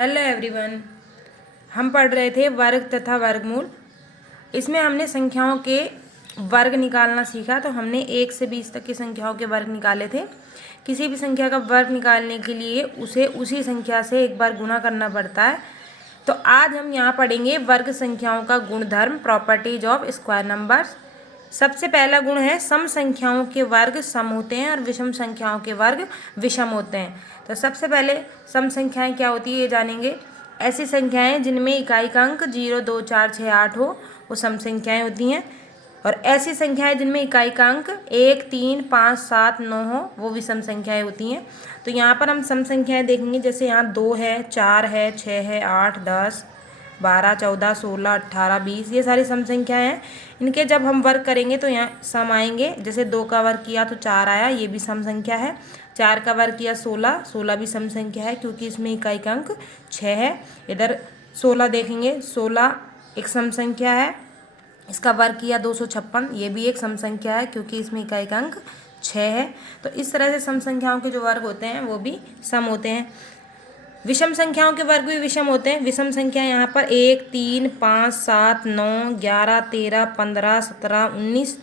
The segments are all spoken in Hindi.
Hello everyone. हम पढ़ रहे थे वर्ग तथा वर्गमूल। इसमें हमने संख्याओं के वर्ग निकालना सीखा। तो हमने 1 से 20 तक की संख्याओं के वर्ग निकाले थे। किसी भी संख्या का वर्ग निकालने के लिए उसे उसी संख्या से एक बार गुणा करना पड़ता है। तो आज हम यहाँ पढ़ेंगे वर्ग संख्याओं का गुणधर्म, प्रॉपर्टीज ऑफ स्क्वायर नंबर्स। सबसे पहला गुण है सम संख्याओं के वर्ग सम होते हैं और विषम संख्याओं के वर्ग विषम होते हैं। तो सबसे पहले सम संख्याएं क्या होती है ये जानेंगे। ऐसी संख्याएं जिनमें इकाई का अंक 0, 2, 4, 6, 8 हो वो सम संख्याएं होती हैं। और ऐसी संख्याएं जिनमें इकाई का अंक 1, 3, 5, 7, 9 हो वो विषम संख्याएं होती हैं। तो यहाँ पर हम सम संख्याएं देखेंगे। जैसे यहाँ 2 है, 4 है, 6 है, 8, 10, 12, 14, 16, 18, 20 ये सारी सम संख्याएं हैं। इनके जब हम वर्ग करेंगे तो यहाँ सम आएंगे। जैसे 2 का वर्ग किया तो 4 आया, ये भी सम संख्या है। 4 का वर्ग किया 16, 16 भी सम संख्या है क्योंकि इसमें इकाई का अंक 6 है। इधर 16 देखेंगे, 16 एक सम संख्या है। इसका वर्ग किया 256, ये भी एक सम संख्या है क्योंकि इसमें इकाई का अंक 6 है। तो इस तरह से सम संख्याओं के जो वर्ग होते हैं वो भी सम होते हैं। विषम संख्याओं के वर्ग भी विषम होते हैं। विषम संख्या यहाँ पर 1, 3, 5, 7, 9, 11, 13, 15, 17, 19।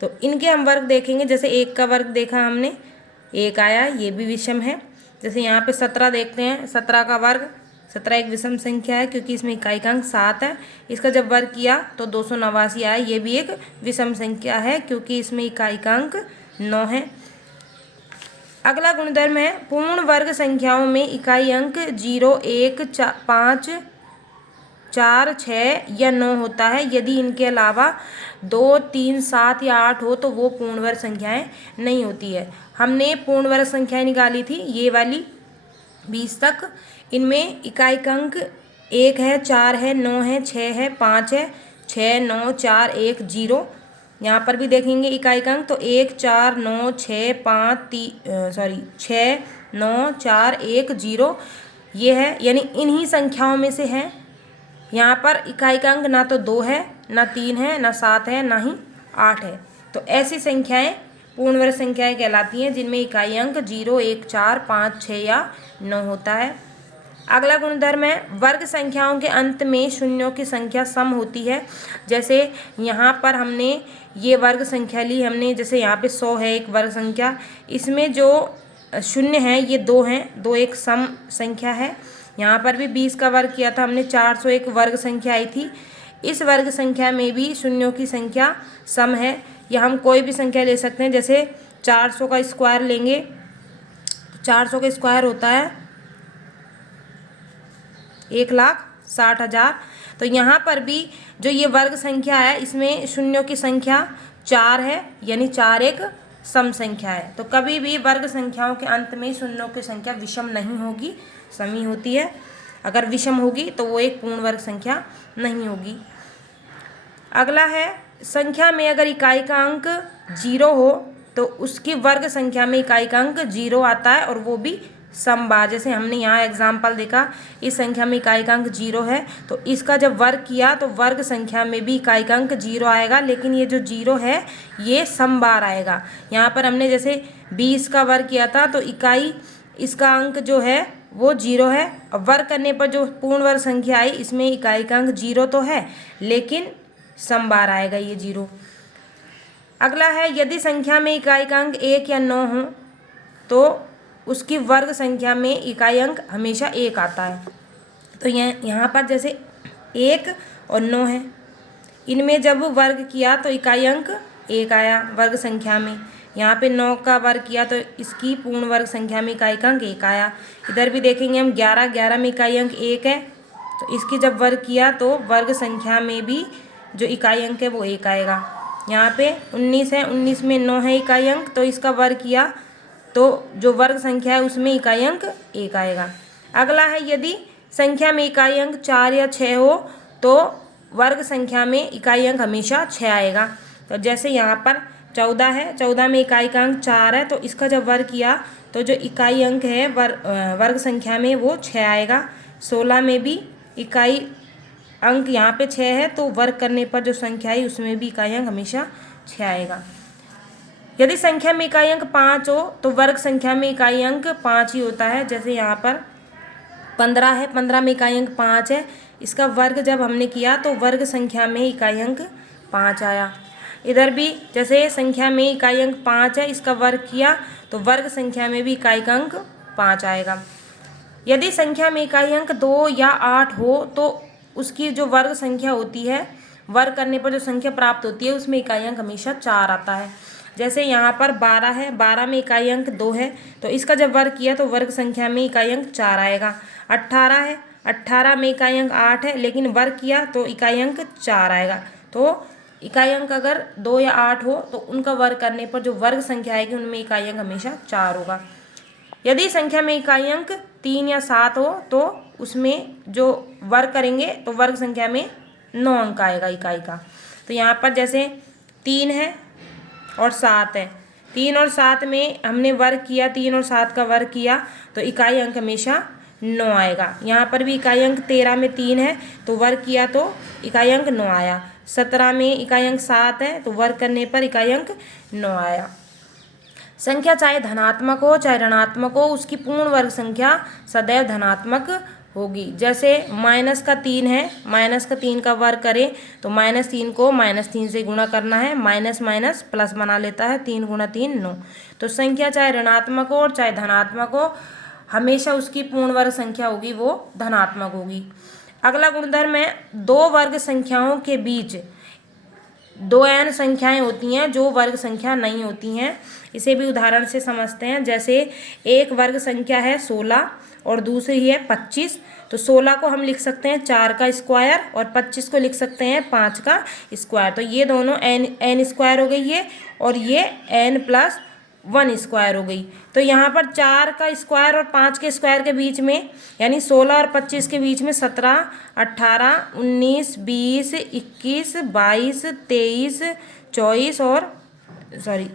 तो इनके हम वर्ग देखेंगे। जैसे 1 का वर्ग देखा हमने, 1 आया, ये भी विषम है। जैसे यहाँ पे 17 देखते हैं, 17 का वर्ग, 17 एक विषम संख्या है क्योंकि इसमें इकाई का अंक 7 है। इसका जब वर्ग किया तो 289 आया, ये भी एक विषम संख्या है क्योंकि इसमें इकाई का अंक 9 है। अगला गुणधर्म है पूर्ण वर्ग संख्याओं में इकाई अंक 0, 1, 5, 4, 6 या 9 होता है। यदि इनके अलावा 2, 3, 7 या 8 हो तो वो पूर्ण वर्ग संख्याएं नहीं होती है। हमने पूर्ण वर्ग संख्याएं निकाली थी ये वाली 20 तक। इनमें इकाई का अंक 1 है, 4 है, 9 है, 6 है, 5 है, 6, 9, 4, 1, 0। यहाँ पर भी देखेंगे इकाई का अंक तो 1, 4, 9, 6, 5, 6, 9, 4, 1, 0 ये है, यानी इन्हीं संख्याओं में से है। यहाँ पर इकाई का अंक ना तो 2 है, ना 3 है, ना 7 है, ना ही 8 है। तो ऐसी संख्याएं पूर्ण वर्ग संख्याएं कहलाती हैं जिनमें इकाई अंक 0, 1, 4, 5, 6 या 9 होता है। अगला गुणधर्म है वर्ग संख्याओं के अंत में शून्यों की संख्या सम होती है। जैसे यहाँ पर हमने ये वर्ग संख्या ली हमने, जैसे यहाँ पे 100 है एक वर्ग संख्या, इसमें जो शून्य है ये 2 हैं, 2 एक सम संख्या है। यहाँ पर भी 20 का वर्ग किया था हमने, 401 वर्ग संख्या आई थी। इस वर्ग संख्या में भी शून्यों की संख्या सम है। या हम कोई भी संख्या ले सकते हैं। जैसे 400 का स्क्वायर लेंगे, 400 का स्क्वायर होता है 1,60,000। तो यहाँ पर भी जो ये वर्ग संख्या है इसमें शून्यों की संख्या 4 है, यानी 4 एक सम संख्या है। तो कभी भी वर्ग संख्याओं के अंत में शून्यों की संख्या विषम नहीं होगी, सम ही होती है। अगर विषम होगी तो वो एक पूर्ण वर्ग संख्या नहीं होगी। अगला है संख्या में अगर इकाई का अंक 0 हो तो उसकी वर्ग संख्या में इकाई का अंक 0 आता है और वो भी समबार। जैसे हमने यहाँ एग्जाम्पल देखा, इस संख्या में इकाई का अंक 0 है तो इसका जब वर्ग किया तो वर्ग संख्या में भी इकाई का अंक 0 आएगा, लेकिन ये जो 0 है ये समबार आएगा। यहाँ पर हमने जैसे 20 का वर्ग किया था तो इकाई इसका अंक जो है वो 0 है। और वर्ग करने पर जो पूर्ण वर्ग संख्या आई इसमें इकाई का अंक 0 तो है लेकिन समबार आएगा ये 0। अगला है यदि संख्या में इकाई का अंक 1 या 9 हो तो उसकी वर्ग संख्या में इकाई अंक हमेशा 1 आता है। तो यहाँ पर जैसे 1 और 9 है, इनमें जब वर्ग किया तो इकाई अंक 1 आया वर्ग संख्या में। यहाँ पे 9 का वर्ग किया तो इसकी पूर्ण वर्ग संख्या में इकाई का अंक 1 आया। इधर भी देखेंगे हम 11 में इकाई अंक 1 है तो इसकी जब वर्ग किया तो वर्ग संख्या में भी जो इकाई अंक है वो 1 आएगा। यहाँ पे 19 है, 19 में 9 है इकाई अंक तो इसका वर्ग किया तो जो वर्ग संख्या है उसमें इकाई अंक 1 आएगा। अगला है यदि संख्या में इकाई अंक 4 या 6 हो तो वर्ग संख्या में इकाई अंक हमेशा 6 आएगा। तो जैसे यहाँ पर 14 है, 14 में इकाई का अंक 4 है तो इसका जब वर्ग किया तो जो इकाई अंक है वर्ग संख्या में वो 6 आएगा। 16 में भी इकाई अंक यहाँ पे 6 है तो वर्ग करने पर जो संख्या है उसमें भी इकाई अंक हमेशा 6 आएगा। यदि संख्या में इकाई अंक 5 हो तो वर्ग संख्या में इकाई अंक 5 ही होता है। जैसे यहाँ पर 15 है, 15 में इकाई अंक 5 है, इसका वर्ग जब हमने किया तो वर्ग संख्या में इकाई अंक 5 आया। इधर भी जैसे संख्या में इकाई अंक 5 है, इसका वर्ग किया तो वर्ग संख्या में भी इकाई का अंक 5 आएगा। यदि संख्या में इकाई अंक 2 या 8 हो तो उसकी जो वर्ग संख्या होती है, वर्ग करने पर जो संख्या प्राप्त होती है उसमें इकाई अंक हमेशा 4 आता है। जैसे यहाँ पर 12 है, 12 में इकाई अंक 2 है, तो इसका जब वर्ग किया तो वर्ग संख्या में इकाई अंक 4 आएगा। 18 है, 18 में इकाई अंक 8 है, लेकिन वर्ग किया तो इकाई अंक 4 आएगा। तो इकाई अंक अगर 2 या 8 हो तो उनका वर्ग करने पर जो वर्ग संख्या आएगी उनमें इकाई अंक हमेशा 4 होगा। यदि संख्या में इकाई अंक 3 या 7 हो तो उसमें जो वर्ग करेंगे तो वर्ग संख्या में 9 अंक आएगा इकाई का। तो यहाँ पर जैसे 3 है और 7 है, 3 और 7 में हमने वर्ग किया, 3 और 7 का वर्ग किया तो इकाई अंक हमेशा 9 आएगा। यहाँ पर भी इकाई अंक 13 में 3 है तो वर्ग किया तो इकाई अंक 9 आया। 17 में इकाई अंक 7 है तो वर्ग करने पर इकाई अंक 9 आया। संख्या चाहे धनात्मक हो चाहे ऋणात्मक हो, उसकी पूर्ण वर्ग संख्या सदैव धनात्मक होगी। जैसे -3 है, -3 का वर्ग करें तो -3 को -3 से गुणा करना है, माइनस माइनस प्लस बना लेता है, 3 × 3 9। तो संख्या चाहे ऋणात्मक हो और चाहे धनात्मक हो, हमेशा उसकी पूर्ण वर्ग संख्या होगी वो धनात्मक होगी। अगला गुणधर्म है, दो वर्ग संख्याओं के बीच 2n संख्याएं होती हैं जो वर्ग संख्या नहीं होती हैं। इसे भी उदाहरण से समझते हैं। जैसे एक वर्ग संख्या है 16 और दूसरी है 25, तो 16 को हम लिख सकते हैं 4 का स्क्वायर और 25 को लिख सकते हैं 5 का स्क्वायर। तो ये दोनों n स्क्वायर हो गई है और ये n+1 स्क्वायर हो गई। तो यहाँ पर 4 का स्क्वायर और 5 के स्क्वायर के बीच में यानी 16 और 25 के बीच में 17, 18, 19, 20, 21, 22, 23,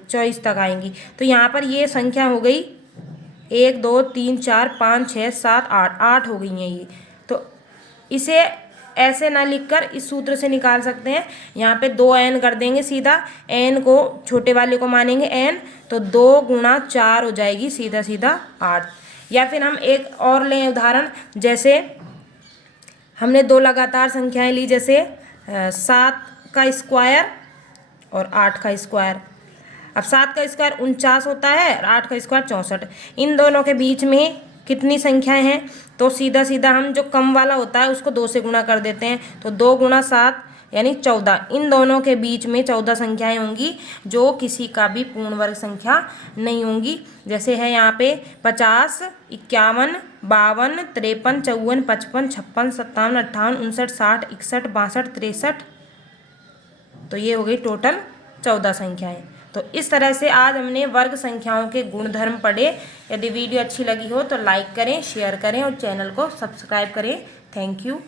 24 तक आएंगी। तो यहाँ पर ये संख्या हो गई 1 2 3 4 5 6 7 8 हो गई हैं ये। तो इसे ऐसे ना लिखकर इस सूत्र से निकाल सकते हैं। यहाँ पे 2n कर देंगे, सीधा n को छोटे वाले को मानेंगे n, तो 2 × 4 हो जाएगी सीधा सीधा 8। या फिर हम एक और लें उदाहरण, जैसे हमने 2 लगातार संख्याएं ली, जैसे 7 का स्क्वायर और 8 का स्क्वायर। अब 7 का स्क्वायर 49 होता है और 8 का स्क्वायर 64। इन दोनों के बीच में कितनी संख्याएं हैं, तो सीधा सीधा हम जो कम वाला होता है उसको 2 से गुणा कर देते हैं, तो 2 × 7 यानी 14। इन दोनों के बीच में 14 संख्याएं होंगी जो किसी का भी पूर्ण वर्ग संख्या नहीं होंगी। जैसे है यहाँ पे 50, 51, 52, 53, 54, 55, 56, 57, 58, 59, 60, 61, 62, 63। तो ये हो गई टोटल 14 संख्याएं। तो इस तरह से आज हमने वर्ग संख्याओं के गुणधर्म पढ़े। यदि वीडियो अच्छी लगी हो तो लाइक करें, शेयर करें और चैनल को सब्सक्राइब करें। Thank you.